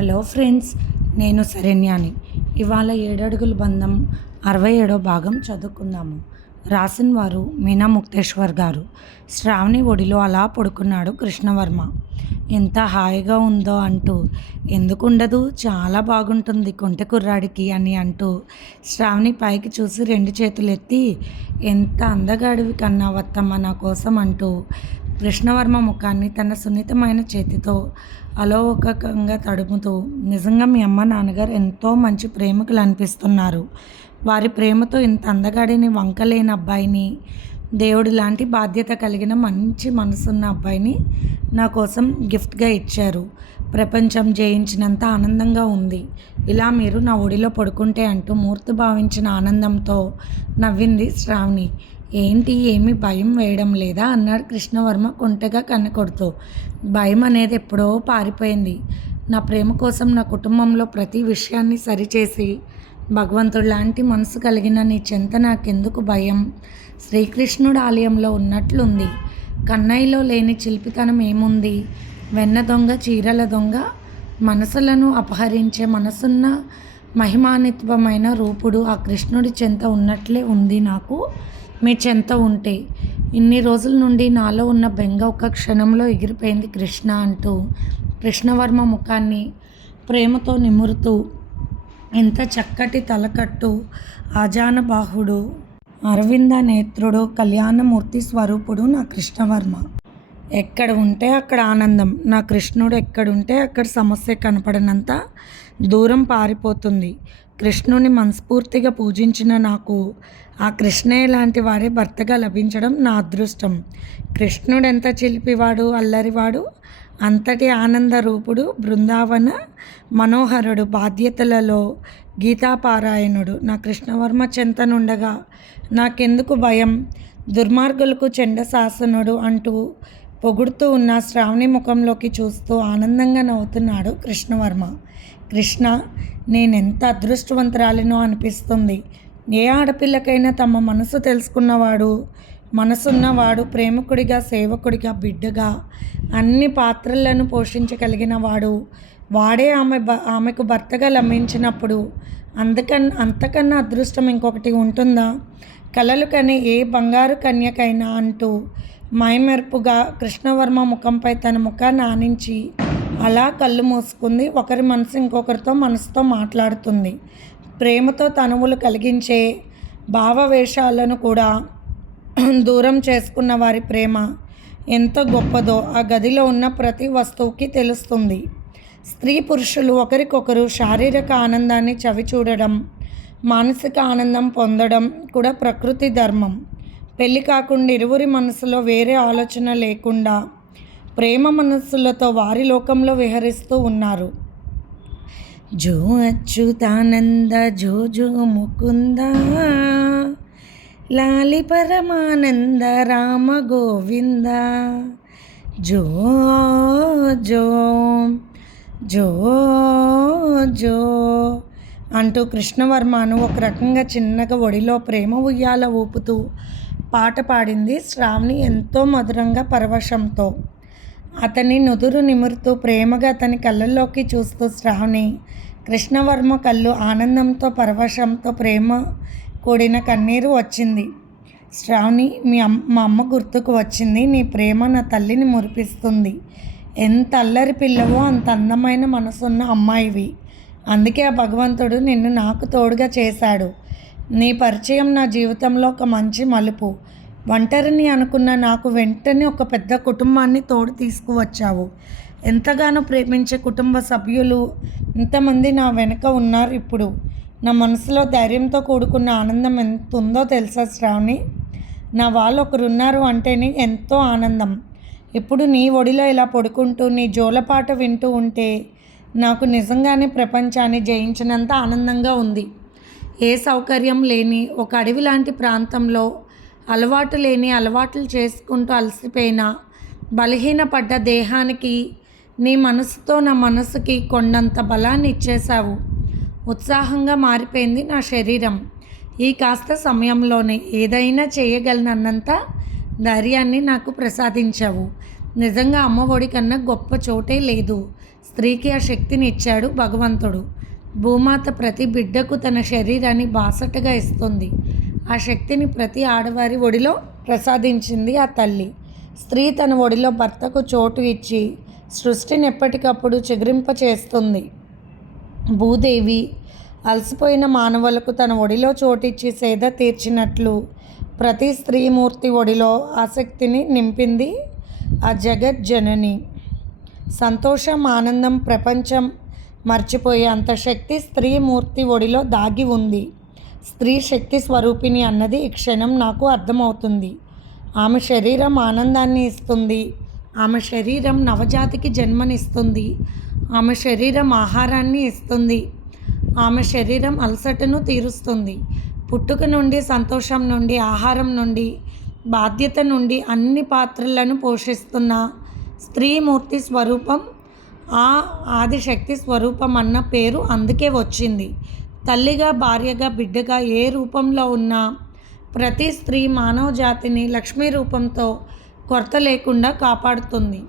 Hello friends నేను శరణ్యాని. ఇవాళ ఏడడుగుల బంధం అరవై ఏడో భాగం చదువుకుందాము. రాసిన వారు మీనా ముక్తేశ్వర్ గారు. శ్రావణి ఒడిలో అలా పడుకున్నాడు కృష్ణవర్మ. ఎంత హాయిగా ఉందో అంటూ ఎందుకు ఉండదు చాలా బాగుంటుంది కొంటె కుర్రాడికి అని అంటూ శ్రావణి పైకి చూసి రెండు చేతులు ఎత్తి ఎంత అందగాడివి కన్నా వత్తమ్మ నా కోసం అంటూ కృష్ణవర్మ ముఖాన్ని తన సున్నితమైన చేతితో అలవోకకంగా తడుముతూ నిజంగా మీ అమ్మ నాన్నగారు ఎంతో మంచి ప్రేమికులు అనిపిస్తున్నారు. వారి ప్రేమతో ఇంత అందగాడిని వంకలేని అబ్బాయిని దేవుడి లాంటి బాధ్యత కలిగిన మంచి మనసున్న అబ్బాయిని నా కోసం గిఫ్ట్గా ఇచ్చారు. ప్రపంచం జయించినంత ఆనందంగా ఉంది. ఇలా మీరు నా ఒడిలో పడుకుంటే అంటూ మూర్తి భావించిన ఆనందంతో నవ్వింది శ్రావణి. ఏంటి ఏమి భయం వేయడం లేదా? అన్నాడు కృష్ణవర్మ కొంటెగా కన్నకొడుతూ భయం అనేది ఎప్పుడో పారిపోయింది. నా ప్రేమ కోసం నా కుటుంబంలో ప్రతి విషయాన్ని సరిచేసి భగవంతుడు లాంటి మనసు కలిగిన నీ చెంత నాకెందుకు భయం? శ్రీకృష్ణుడు ఆలయంలో ఉన్నట్లుంది. కన్నయ్యలో లేని చిలిపితనం ఏముంది? వెన్న దొంగ చీరల దొంగ మనసులను అపహరించే మనసున్న మహిమానిత్వమైన రూపుడు ఆ కృష్ణుడి చెంత ఉన్నట్లే ఉంది నాకు. మీ చెంత ఉంటే. ఇన్ని రోజుల నుండి నాలో ఉన్న బెంగ ఒక్క క్షణంలో ఎగిరిపోయింది కృష్ణ అంటూ కృష్ణవర్మ ముఖాన్ని ప్రేమతో నిమురుతూ ఎంత చక్కటి తలకట్టు ఆజానబాహుడు అరవింద నేత్రుడు కళ్యాణమూర్తి స్వరూపుడు నా కృష్ణవర్మ. ఎక్కడ ఉంటే అక్కడ ఆనందం. నా కృష్ణుడు ఎక్కడుంటే అక్కడ సమస్య కనపడనంత దూరం పారిపోతుంది. కృష్ణుని మనస్ఫూర్తిగా పూజించిన నాకు ఆ కృష్ణయ్య లాంటి వారే భర్తగా లభించడం నా అదృష్టం. కృష్ణుడు ఎంత చిలిపివాడు అల్లరివాడు అంతటి ఆనంద రూపుడు బృందావన మనోహరుడు బాధ్యతలలో గీతాపారాయణుడు. నా కృష్ణవర్మ చెంతనుండగా నాకెందుకు భయం? దుర్మార్గులకు చెండ శాసనుడు అంటూ పొగుడుతూ ఉన్న శ్రావణి ముఖంలోకి చూస్తూ ఆనందంగా నవ్వుతున్నాడు కృష్ణవర్మ. కృష్ణ నేనెంత అదృష్టవంతురాలినో అనిపిస్తుంది. ఏ ఆడపిల్లకైనా తమ మనసు తెలుసుకున్నవాడు మనసున్నవాడు ప్రేమికుడిగా సేవకుడిగా బిడ్డగా అన్ని పాత్రలను పోషించగలిగిన వాడు. వాడే ఆమె ఆమెకు భర్తగా లభించినప్పుడు అందుకన్నా అంతకన్నా అదృష్టం ఇంకొకటి ఉంటుందా? కలలు కనే ఏ బంగారు కన్యకైనా అంటూ మైమెరుపుగా కృష్ణవర్మ ముఖంపై తన ముఖాన్ని ఆనించి అలా కళ్ళు మూసుకుంది. ఒకరి మనసు ఇంకొకరితో మనసుతో మాట్లాడుతుంది. ప్రేమతో తనువులు కలిగించే భావవేషాలను కూడా దూరం చేసుకున్న వారి ప్రేమ ఎంత గొప్పదో ఆ గదిలో ఉన్న ప్రతి వస్తువుకి తెలుస్తుంది. స్త్రీ పురుషులు ఒకరికొకరు శారీరక ఆనందాన్ని చవిచూడడం మానసిక ఆనందం పొందడం కూడా ప్రకృతి ధర్మం. పెళ్ళి కాకుండా ఇరువురి మనసులో వేరే ఆలోచన లేకుండా ప్రేమ మనస్సులతో వారి లోకంలో విహరిస్తూ ఉన్నారు. జో అచ్యుతానంద జో జో ముకుంద లాలి పరమానంద రామ గోవింద జో జో జో జో అంటూ కృష్ణవర్మను ఒక రకంగా చిన్నగా ఒడిలో ప్రేమ ఉయ్యాల ఊపుతూ పాట పాడింది శ్రావణి ఎంతో మధురంగా పరవశంతో. అతని నుదురు నిమురుతూ ప్రేమగా అతని కళ్ళల్లోకి చూస్తూ శ్రావణి కృష్ణవర్మ కళ్ళు ఆనందంతో పరవశంతో ప్రేమ కూడిన కన్నీరు వచ్చింది. శ్రావణి మీ అమ్మ మా అమ్మ గుర్తుకు వచ్చింది నీ ప్రేమ నా తల్లిని మురిపిస్తుంది. ఎంత అల్లరి పిల్లవో అంత అందమైన మనసున్న అమ్మాయివి. అందుకే ఆ భగవంతుడు నిన్ను నాకు తోడుగా చేశాడు. నీ పరిచయం నా జీవితంలో ఒక మంచి మలుపు. ఒంటరిని అనుకున్న నాకు వెంటనే ఒక పెద్ద కుటుంబాన్ని తోడు తీసుకువచ్చావు. ఎంతగానో ప్రేమించే కుటుంబ సభ్యులు ఇంతమంది నా వెనుక ఉన్నారు ఇప్పుడు. నా మనసులో ధైర్యంతో కూడుకున్న ఆనందం ఎంత ఉందో తెలుసా శ్రావణి? నా వాళ్ళు ఒకరు ఉన్నారు అంటేనే ఎంతో ఆనందం. ఇప్పుడు నీ ఒడిలో ఇలా పడుకుంటూ నీ జోలపాట వింటూ ఉంటే నాకు నిజంగానే ప్రపంచాన్ని జయించినంత ఆనందంగా ఉంది. ఏ సౌకర్యం లేని ఒక అడవి లాంటి ప్రాంతంలో అలవాటు లేని అలవాట్లు చేసుకుంటూ అలసిపోయిన బలహీనపడ్డ దేహానికి నీ మనసుతో నా మనసుకి కొండంత బలాన్ని ఇచ్చేశావు. ఉత్సాహంగా మారిపోయింది నా శరీరం. ఈ కాస్త సమయంలోనే ఏదైనా చేయగలనన్నంత ధైర్యాన్ని నాకు ప్రసాదించావు. నిజంగా అమ్మ ఒడి కన్నా గొప్ప చోటే లేదు. స్త్రీకి ఆ శక్తిని ఇచ్చాడు భగవంతుడు. భూమాత ప్రతి బిడ్డకు తన శరీరాన్ని బాసటగా ఇస్తుంది. ఆ శక్తిని ప్రతి ఆడవారి ఒడిలో ప్రసాదించింది ఆ తల్లి. స్త్రీ తన ఒడిలో భర్తకు చోటు ఇచ్చి సృష్టిని ఎప్పటికప్పుడు చిగురింప చేస్తుంది భూదేవి అలసిపోయిన మానవులకు తన ఒడిలో చోటిచ్చి సేద తీర్చినట్లు ప్రతి స్త్రీమూర్తి ఒడిలో ఆసక్తిని నింపింది ఆ జగజ్జనని. సంతోషం ఆనందం ప్రపంచం మర్చిపోయే అంత శక్తి స్త్రీ మూర్తి ఒడిలో దాగి ఉంది. స్త్రీ శక్తి స్వరూపిణి అన్నది ఈ క్షణం నాకు అర్థమవుతుంది. ఆమె శరీరం ఆనందాన్ని ఇస్తుంది. ఆమె శరీరం నవజాతికి జన్మనిస్తుంది. ఆమె శరీరం ఆహారాన్ని ఇస్తుంది. ఆమె శరీరం అలసటను తీరుస్తుంది. పుట్టుక నుండి సంతోషం నుండి ఆహారం నుండి బాధ్యత నుండి అన్ని పాత్రలను పోషిస్తున్న స్త్రీమూర్తి స్వరూపం ఆ ఆదిశక్తి స్వరూపం అన్న పేరు అందుకే వచ్చింది. తల్లిగా భార్యగా బిడ్డగా ఏ రూపంలో ఉన్నా ప్రతి స్త్రీ మానవ జాతిని లక్ష్మీ రూపంతో కొరత లేకుండా కాపాడుతుంది.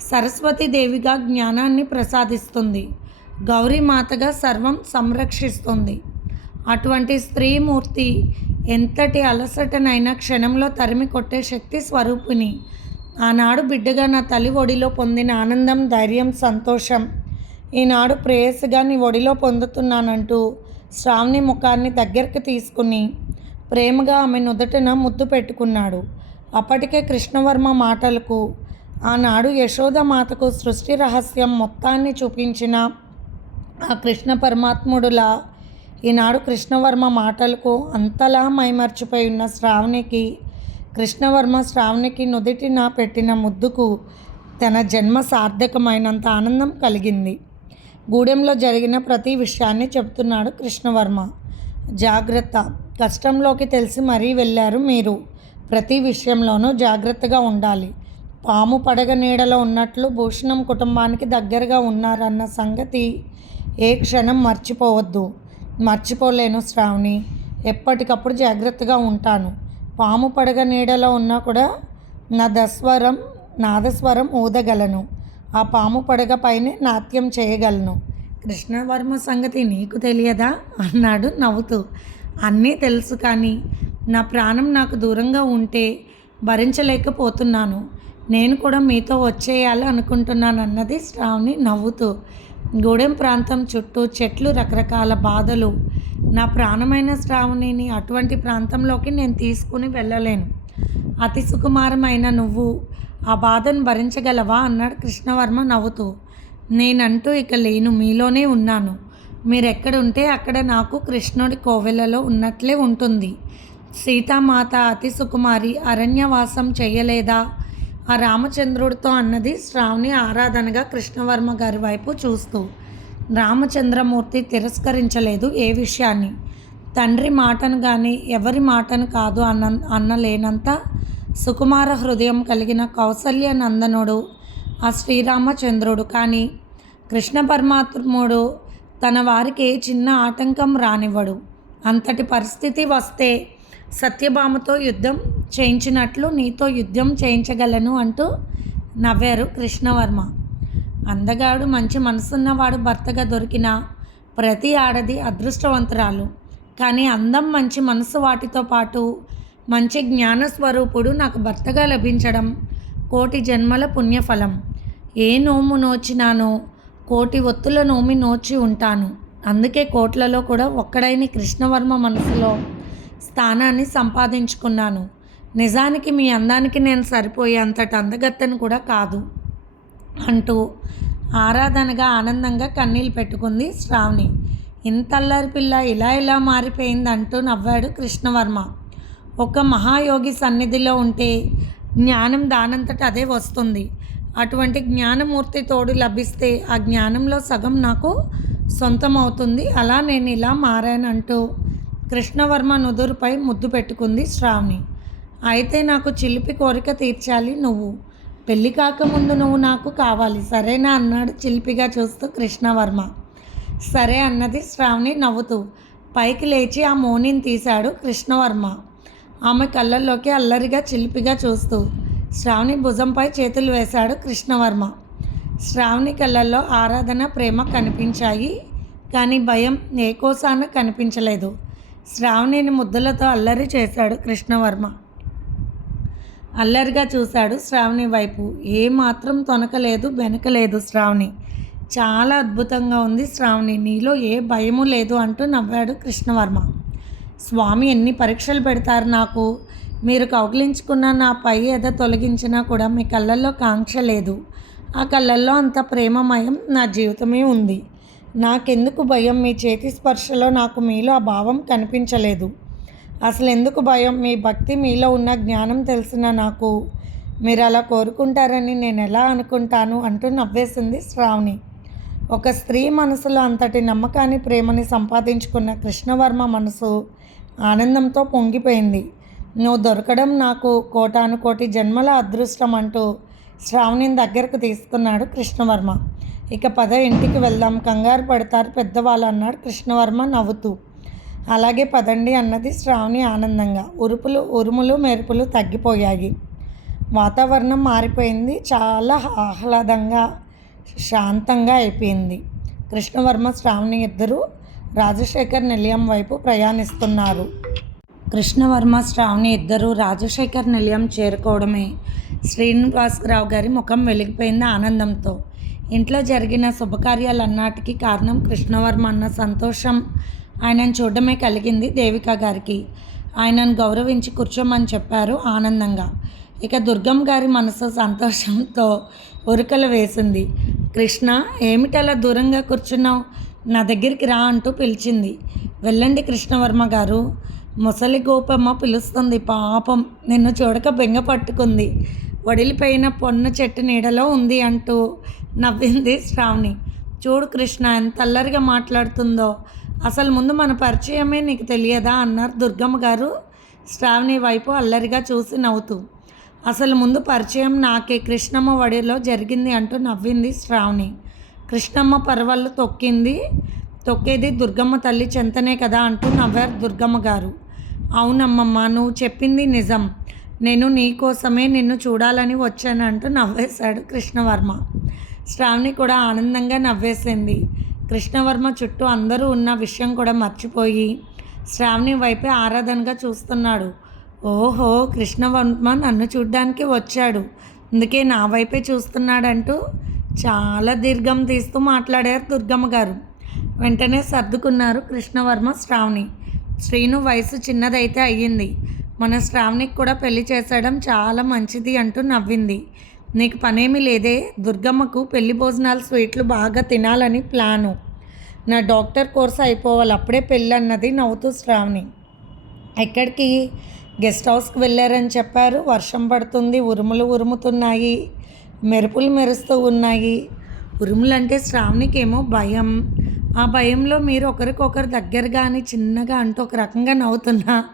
సరస్వతీదేవిగా జ్ఞానాన్ని ప్రసాదిస్తుంది. గౌరీమాతగా సర్వం సంరక్షిస్తుంది. అటువంటి స్త్రీమూర్తి ఎంతటి అలసటనైనా క్షణంలో తరిమి కొట్టే శక్తి స్వరూపిణి. ఆనాడు బిడ్డగా నా తల్లి ఒడిలో పొందిన ఆనందం ధైర్యం సంతోషం. ఈనాడు ప్రేయస్గా నీ ఒడిలో పొందుతున్నానంటూ శ్రావణి ముఖాన్ని దగ్గరికి తీసుకుని ప్రేమగా ఆమె నుదుటిన ముద్దు పెట్టుకున్నాడు. అప్పటికే కృష్ణవర్మ మాటలకు ఆనాడు యశోద మాతకు సృష్టి రహస్యం మొత్తాన్ని చూపించిన ఆ కృష్ణ పరమాత్ముడులా ఈనాడు కృష్ణవర్మ మాటలకు అంతలా మైమర్చిపోయి ఉన్న శ్రావణికి కృష్ణవర్మ శ్రావణికి నుదిటిన పెట్టిన ముద్దుకు తన జన్మ సార్థకమైనంత ఆనందం కలిగింది. గూడెంలో జరిగిన ప్రతి విషయాన్ని చెబుతున్నాడు కృష్ణవర్మ. జాగ్రత్త. కష్టంలోకి తెలిసి మరీ వెళ్ళారు మీరు. ప్రతి విషయంలోనూ జాగ్రత్తగా ఉండాలి. పాము పడగ నీడలో ఉన్నట్లు భూషణం కుటుంబానికి దగ్గరగా ఉన్నారన్న సంగతి ఏ క్షణం మర్చిపోవద్దు. మర్చిపోలేను శ్రావణి. ఎప్పటికప్పుడు జాగ్రత్తగా ఉంటాను. పాము పడగ నీడలో ఉన్నా కూడా నా దస్వరం నాదస్వరం ఊదగలను. ఆ పాము పడగ పైనే నాట్యం చేయగలను. కృష్ణవర్మ సంగతి నీకు తెలియదా? అన్నాడు నవ్వుతూ. అన్నీ తెలుసు కానీ నా ప్రాణం నాకు దూరంగా ఉంటే భరించలేకపోతున్నాను. నేను కూడా మీతో వచ్చేయాలి అనుకుంటున్నాను అన్నది శ్రావణి నవ్వుతూ. గూడెం ప్రాంతం చుట్టూ చెట్లు రకరకాల బాధలు. నా ప్రాణమైన శ్రావణిని అటువంటి ప్రాంతంలోకి నేను తీసుకుని వెళ్ళలేను. అతి సుకుమారమైన నువ్వు ఆ బాధను భరించగలవా? అన్నాడు కృష్ణవర్మ నవ్వుతూ. నేనంటూ ఇక లేను మీలోనే ఉన్నాను. మీరెక్కడుంటే అక్కడ నాకు కృష్ణుడి కోవెలలో ఉన్నట్లే ఉంటుంది. సీతామాత అతి సుకుమారి అరణ్యవాసం చేయలేదా? ఆ రామచంద్రుడితో అన్నది శ్రావణి ఆరాధనగా కృష్ణవర్మ గారి వైపు చూస్తూ రామచంద్రమూర్తి తిరస్కరించలేదు ఏ విషయాన్ని? తండ్రి మాటను కానీ ఎవరి మాటను కాదు అన్న అన్నలేనంత సుకుమార హృదయం కలిగిన కౌసల్య నందనుడు ఆ శ్రీరామచంద్రుడు. కానీ కృష్ణ పరమాత్ముడు తన వారికి ఏ చిన్న ఆటంకం రానివ్వడు. అంతటి పరిస్థితి వస్తే సత్యభామతో యుద్ధం చేయించినట్లు నీతో యుద్ధం చేయించగలను అంటూ నవ్వారు కృష్ణవర్మ. అందగాడు మంచి మనసున్నవాడు భర్తగా దొరికిన ప్రతి ఆడది అదృష్టవంతురాలు. కానీ అందం మంచి మనసు వాటితో పాటు మంచి జ్ఞానస్వరూపుడు నాకు భర్తగా లభించడం కోటి జన్మల పుణ్యఫలం. ఏ నోము నోచినానో కోటి ఒత్తుల నోమి నోచి ఉంటాను. అందుకే కోట్లలో కూడా ఒక్కడైన కృష్ణవర్మ మనసులో స్థానాన్ని సంపాదించుకున్నాను. నిజానికి మీ అందానికి నేను సరిపోయే అంతటి అందగత్తెను కూడా కాదు అంటూ ఆరాధనగా ఆనందంగా కన్నీళ్ళు పెట్టుకుంది శ్రావణి. ఇంతల్లరి పిల్ల ఇలా ఇలా మారిపోయింది అంటూ నవ్వాడు కృష్ణవర్మ. ఒక మహాయోగి సన్నిధిలో ఉంటే జ్ఞానం దానంతట అదే వస్తుంది. అటువంటి జ్ఞానమూర్తి తోడు లభిస్తే ఆ జ్ఞానంలో సగం నాకు సొంతం అవుతుంది అలా నేను ఇలా మారానంటూ కృష్ణవర్మ నుదురుపై ముద్దు పెట్టుకుంది శ్రావణి. అయితే నాకు చిలిపి కోరిక తీర్చాలి నువ్వు. పెళ్ళి కాకముందు నువ్వు నాకు కావాలి. సరేనా అన్నాడు చిలిపిగా చూస్తూ కృష్ణవర్మ. సరే అన్నది శ్రావణి నవ్వుతూ. పైకి లేచి ఆ మోనిని తీశాడు కృష్ణవర్మ. ఆమె కళ్ళల్లోకి అల్లరిగా చిలిపిగా చూస్తూ. శ్రావణి భుజంపై చేతులు వేశాడు కృష్ణవర్మ. శ్రావణి కళ్ళల్లో ఆరాధన ప్రేమ కనిపించాయి. కానీ భయం ఏకోసాన కనిపించలేదు. శ్రావణిని ముద్దులతో అల్లరి చేశాడు కృష్ణవర్మ. అల్లరిగా చూశాడు శ్రావణి వైపు. ఏ మాత్రం తొనకలేదు వెనకలేదు శ్రావణి. చాలా అద్భుతంగా ఉంది శ్రావణి. నీలో ఏ భయము లేదు అంటూ నవ్వాడు కృష్ణవర్మ. స్వామి ఎన్ని పరీక్షలు పెడతారు నాకు? మీరు కౌగిలించుకున్న నా పై ఎద తొలగించినా కూడా మీ కళ్ళల్లో కాంక్ష లేదు. ఆ కళ్ళల్లో అంత ప్రేమమయం నా జీవితమే ఉంది. నాకెందుకు భయం? మీ చేతి స్పర్శలో నాకు మీలో ఆ భావం కనిపించలేదు. అసలు ఎందుకు భయం? మీ భక్తి మీలో ఉన్న జ్ఞానం తెలిసిన నాకు? మీరు అలా కోరుకుంటారని నేను ఎలా అనుకుంటాను అంటూ నవ్వేసింది శ్రావణి. ఒక స్త్రీ మనసులో అంతటి నమ్మకాన్ని ప్రేమని సంపాదించుకున్న కృష్ణవర్మ మనసు ఆనందంతో పొంగిపోయింది. నువ్వు దొరకడం నాకు కోటాను కోటి జన్మల అదృష్టం అంటూ శ్రావణిని దగ్గరకు తీసుకున్నాడు కృష్ణవర్మ. ఇక పద ఇంటికి వెళ్దాం. కంగారు పడతారు పెద్దవాళ్ళు అన్నాడు కృష్ణవర్మ నవ్వుతూ. అలాగే పదండి అన్నది శ్రావణి ఆనందంగా. ఉరుపులు ఉరుములు మెరుపులు తగ్గిపోయాయి. వాతావరణం మారిపోయింది. చాలా ఆహ్లాదంగా శాంతంగా అయిపోయింది. కృష్ణవర్మ శ్రావణి ఇద్దరు రాజశేఖర్ నిలయం వైపు ప్రయాణిస్తున్నారు. కృష్ణవర్మ శ్రావణి ఇద్దరు రాజశేఖర్ నిలయం చేరుకోవడమే శ్రీనివాసరావు గారి ముఖం వెలిగిపోయింది ఆనందంతో. ఇంట్లో జరిగిన శుభకార్యాలన్నిటికీ కారణం కృష్ణవర్మ అన్న సంతోషం. ఆయనను చూడడమే కలిగింది దేవిక గారికి. ఆయనను గౌరవించి కూర్చోమని చెప్పారు ఆనందంగా. ఇక దుర్గం గారి మనసు సంతోషంతో ఉరుకలు వేసింది. కృష్ణ ఏమిటలా దూరంగా కూర్చున్నావు? నా దగ్గరికి రా అంటూ పిలిచింది. వెళ్ళండి కృష్ణవర్మ గారు. ముసలి గోపమ్మ పిలుస్తుంది పాపం. నిన్ను చూడక బెంగ పట్టుకుంది. వడిలిపోయిన పొన్న చెట్టు నీడలో ఉంది అంటూ నవ్వింది శ్రావణి. చూడు కృష్ణ ఎంత అల్లరిగా మాట్లాడుతుందో. అసలు ముందు మన పరిచయమే నీకు తెలియదా అన్నారు దుర్గమ్మ గారు. శ్రావణి వైపు అల్లరిగా చూసి నవ్వుతూ అసలు ముందు పరిచయం నాకే కృష్ణమ్మ వడిలో జరిగింది అంటూ నవ్వింది శ్రావణి. కృష్ణమ్మ పర్వాలు తొక్కింది తొక్కేది దుర్గమ్మ తల్లి చెంతనే కదా అంటూ నవ్వారు దుర్గమ్మ గారు. అవునమ్మమ్మ నువ్వు చెప్పింది నిజం. నేను నీ కోసమే నిన్ను చూడాలని వచ్చానంటూ నవ్వేశాడు కృష్ణవర్మ. శ్రావణి కూడా ఆనందంగా నవ్వేసింది. కృష్ణవర్మ చుట్టూ అందరూ ఉన్న విషయం కూడా మర్చిపోయి శ్రావణి వైపే ఆరాధనగా చూస్తున్నాడు. ఓహో కృష్ణవర్మ నన్ను చూడ్డానికి వచ్చాడు. అందుకే నా వైపే చూస్తున్నాడంటూ చాలా దీర్ఘం తీస్తూ మాట్లాడారు దుర్గమ్మ గారు. వెంటనే సర్దుకున్నారు కృష్ణవర్మ శ్రావణి. శ్రీను వయసు చిన్నదైతే అయ్యింది. మన శ్రావణికి కూడా పెళ్ళి చేసేయడం చాలా మంచిది అంటూ నవ్వింది. నీకు పనేమీ లేదే. దుర్గమ్మకు పెళ్ళి భోజనాలు స్వీట్లు బాగా తినాలని ప్లాను. నా డాక్టర్ కోర్స్ అయిపోవాలి. అప్పుడే పెళ్ళి అన్నది నవ్వుతూ శ్రావణి. ఎక్కడికి? గెస్ట్ హౌస్కి వెళ్ళారని చెప్పారు. వర్షం పడుతుంది. ఉరుములు ఉరుముతున్నాయి. మెరుపులు మెరుస్తూ ఉన్నాయి. ఉరుములు అంటే శ్రావణికేమో భయం. ఆ భయంలో మీరు ఒకరికొకరు దగ్గరగా అని చిన్నగా అంటూ ఒక రకంగా నవ్వుతున్నా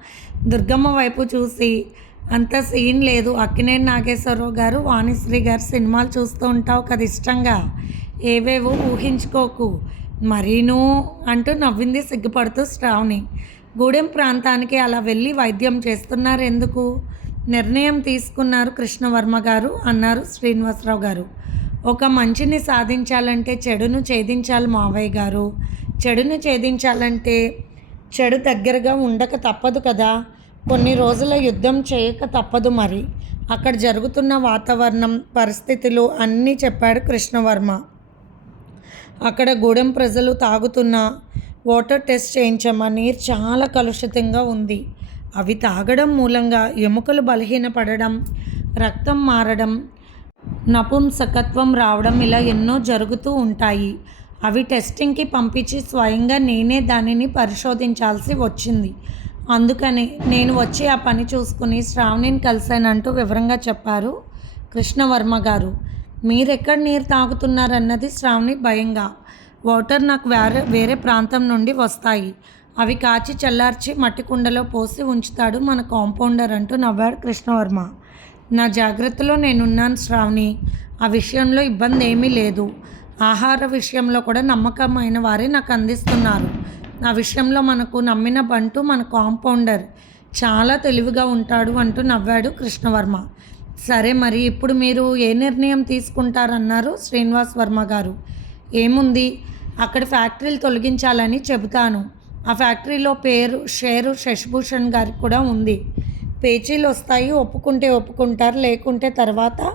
దుర్గమ్మ వైపు చూసి అంత సీన్ లేదు. అక్కినేని నాగేశ్వరరావు గారు వాణిశ్రీ గారు సినిమాలు చూస్తూ ఉంటావు కదా ఇష్టంగా. ఏవేవో ఊహించుకోకు. మరీను అంటూ నవ్వింది సిగ్గుపడుతూ శ్రావణి. గూడెం ప్రాంతానికి అలా వెళ్ళి వైద్యం చేస్తున్నారు ఎందుకు నిర్ణయం తీసుకున్నారు కృష్ణవర్మ గారు అన్నారు శ్రీనివాసరావు గారు. ఒక మంచిని సాధించాలంటే చెడును ఛేదించాలి మావయ్య గారు. చెడును ఛేదించాలంటే చెడు దగ్గరగా ఉండక తప్పదు కదా. కొన్ని రోజుల యుద్ధం చేయక తప్పదు మరి. అక్కడ జరుగుతున్న వాతావరణం పరిస్థితులు అన్నీ చెప్పాడు కృష్ణవర్మ. అక్కడ గూడెం ప్రజలు తాగుతున్న వాటర్ టెస్ట్ చేయించామా? నీరు చాలా కలుషితంగా ఉంది. అవి తాగడం మూలంగా ఎముకలు బలహీనపడడం రక్తం మారడం నపుంసకత్వం రావడం ఇలా ఎన్నో జరుగుతూ ఉంటాయి. అవి టెస్టింగ్కి పంపించి స్వయంగా నేనే దానిని పరిశోధించాల్సి వచ్చింది. అందుకని నేను వచ్చి ఆ పని చూసుకుని శ్రావణిని కలిశానంటూ వివరంగా చెప్పారు కృష్ణవర్మ గారు. మీరెక్కడ నీరు తాగుతున్నారన్నది శ్రావణి భయంగా. వాటర్ నాకు వేరే వేరే ప్రాంతం నుండి వస్తాయి. అవి కాచి చల్లార్చి మట్టి కుండలో పోసి ఉంచుతాడు మన కాంపౌండర్ అంటూ నవ్వాడు కృష్ణవర్మ. నా జాగ్రత్తలో నేనున్నాను శ్రావణి. ఆ విషయంలో ఇబ్బంది ఏమీ లేదు. ఆహార విషయంలో కూడా నమ్మకమైన వారే నాకు అందిస్తున్నారు. ఆ విషయంలో మనకు నమ్మిన బంటు మన కాంపౌండర్. చాలా తెలివిగా ఉంటాడు అంటూ నవ్వాడు కృష్ణవర్మ. సరే మరి ఇప్పుడు మీరు ఏ నిర్ణయం తీసుకుంటారన్నారు శ్రీనివాస్ వర్మ గారు. ఏముంది? అక్కడ ఫ్యాక్టరీలు తొలగించాలని చెబుతాను. ఆ ఫ్యాక్టరీలో పేరు షేరు శశిభూషణ్ గారికి కూడా ఉంది. పేచీలు వస్తాయి ఒప్పుకుంటే ఒప్పుకుంటారు లేకుంటే తర్వాత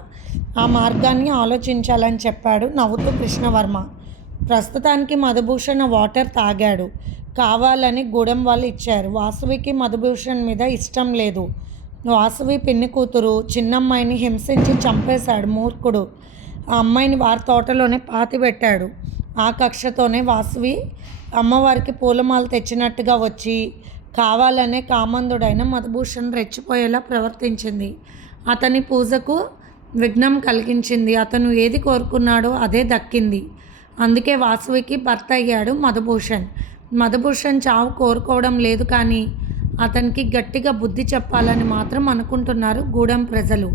ఆ మార్గాన్ని ఆలోచించాలని చెప్పాడు నవ్వుతూ కృష్ణవర్మ. ప్రస్తుతానికి మధుభూషణ్ వాటర్ తాగాడు. కావాలని గూడెం వాళ్ళు ఇచ్చారు. వాసవికి మధుభూషణ్ మీద ఇష్టం లేదు. వాసవి పిన్ని కూతురు చిన్నమ్మాయిని హింసించి చంపేశాడు మూర్ఖుడు. ఆ అమ్మాయిని వారి తోటలోనే పాతి పెట్టాడు. ఆ కక్షతోనే వాసవి అమ్మవారికి పూలమాల తెచ్చినట్టుగా వచ్చి కావాలనే కామందుడైన మధుభూషణ్ రెచ్చిపోయేలా ప్రవర్తించింది. అతని పూజకు విఘ్నం కలిగించింది. అతను ఏది కోరుకున్నాడో అదే దక్కింది. అందుకే వాసవికి భర్త అయ్యాడు మధుభూషణ్. మధుభూషణ్ చావు కోరుకోవడం లేదు కానీ అతనికి గట్టిగా బుద్ధి చెప్పాలని మాత్రం అనుకుంటున్నారు గూడెం ప్రజలు.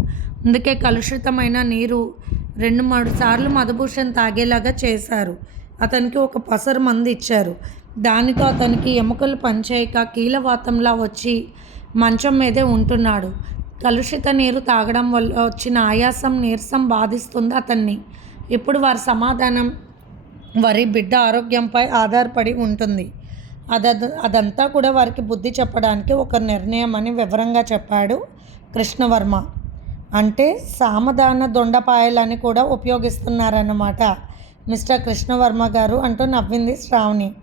అందుకే కలుషితమైన నీరు రెండు మూడు సార్లు మధుభూషణ్ తాగేలాగా చేశారు. అతనికి ఒక పసరు మంది ఇచ్చారు. దానితో అతనికి ఎముకలు పనిచేయక కీలవాతంలా వచ్చి మంచం మీదే ఉంటున్నాడు. కలుషిత నీరు తాగడం వల్ల వచ్చిన ఆయాసం నీరసం బాధిస్తుంది అతన్ని. ఇప్పుడు వారి సమాధానం వారి బిడ్డ ఆరోగ్యంపై ఆధారపడి ఉంటుంది. అద అదంతా కూడా వారికి బుద్ధి చెప్పడానికి ఒక నిర్ణయం అని వివరంగా చెప్పాడు కృష్ణవర్మ. అంటే సామధాన దొండపాయలని కూడా ఉపయోగిస్తున్నారన్నమాట మిస్టర్ కృష్ణవర్మ గారు అంటూ నవ్వింది శ్రావణి.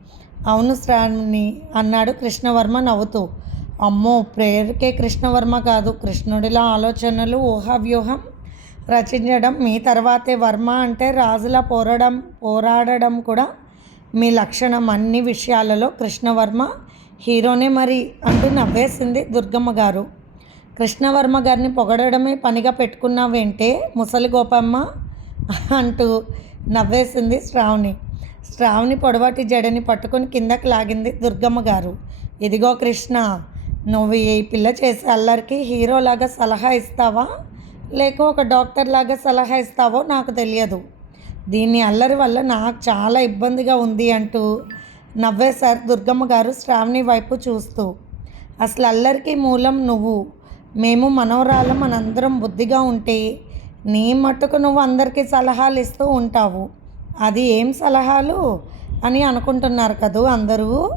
అవును శ్రావణి అన్నాడు కృష్ణవర్మ నవ్వుతూ. అమ్మో ప్రేయర్కే కృష్ణవర్మ కాదు కృష్ణుడిలా ఆలోచనలు ఊహావ్యూహం రచించడం మీ తర్వాతే వర్మ అంటే రాజులా పోరాడడం పోరాడడం కూడా మీ లక్షణం అన్ని విషయాలలో. కృష్ణవర్మ హీరోనే మరి అంటూ నవ్వేసింది దుర్గమ్మ గారు. కృష్ణవర్మ గారిని పొగడమే పనిగా పెట్టుకున్నావేంటే ముసలి గోపమ్మ అంటూ నవ్వేసింది శ్రావణి. శ్రావణి పొడవాటి జడని పట్టుకొని కిందకి లాగింది దుర్గమ్మ గారు. ఇదిగో కృష్ణ నువ్వు ఈ పిల్ల చేసే అల్లరికి హీరోలాగా సలహా ఇస్తావా? లేక ఒక డాక్టర్ లాగా సలహా ఇస్తావో నాకు తెలియదు. దీన్ని అల్లరి వల్ల నాకు చాలా ఇబ్బందిగా ఉంది అంటూ నవ్వేశారు దుర్గమ్మ గారు శ్రావణి వైపు చూస్తూ అసలు అల్లరికి మూలం నువ్వు. మేము మనవరాలం మనందరం బుద్ధిగా ఉంటే నీ మట్టుకు నువ్వు అందరికీ సలహాలు ఇస్తూ ఉంటావు. అది ఏం సలహాలు? అని అనుకుంటున్నారు కదూ అందరూ.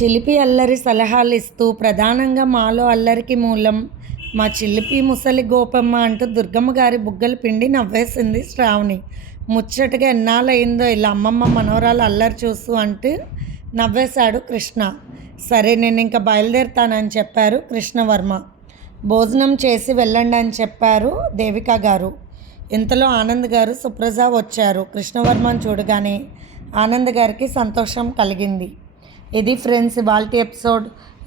చిలిపి అల్లరి సలహాలు ఇస్తూ ప్రధానంగా మాలో అల్లరికి మూలం మా చిల్లిపి ముసలి గోపమ్మ అంటూ దుర్గమ్మ గారి బుగ్గలు పిండి నవ్వేసింది శ్రావణి. ముచ్చటగా ఎన్నాళ్ళయిందో ఇలా అమ్మమ్మ మనవరాలు అల్లరి చూసు అంటూ నవ్వేశాడు కృష్ణ. సరే నేను ఇంకా బయలుదేరుతానని చెప్పారు కృష్ణవర్మ. భోజనం చేసి వెళ్ళండి అని చెప్పారు దేవిక గారు. ఇంతలో ఆనంద్ గారు సుప్రజ వచ్చారు. కృష్ణవర్మను చూడగానే ఆనంద్ గారికి సంతోషం కలిగింది. ఇది ఫ్రెండ్స్ ఇవాళ ఎపిసోడ్.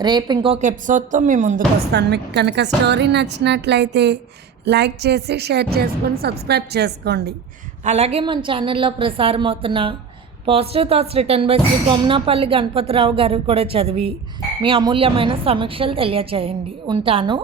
రేపు ఇంకొక ఎపిసోడ్తో మీ ముందుకు వస్తాను మీకు కనుక స్టోరీ నచ్చినట్లయితే లైక్ చేసి షేర్ చేసుకొని సబ్స్క్రైబ్ చేసుకోండి. అలాగే మన ఛానల్లో ప్రసారం అవుతున్న positive thoughts written by Shri Komnapalli Ganapathirao గారు కూడా చదివి మీ అమూల్యమైన సమీక్షలు తెలియచేయండి. ఉంటాను.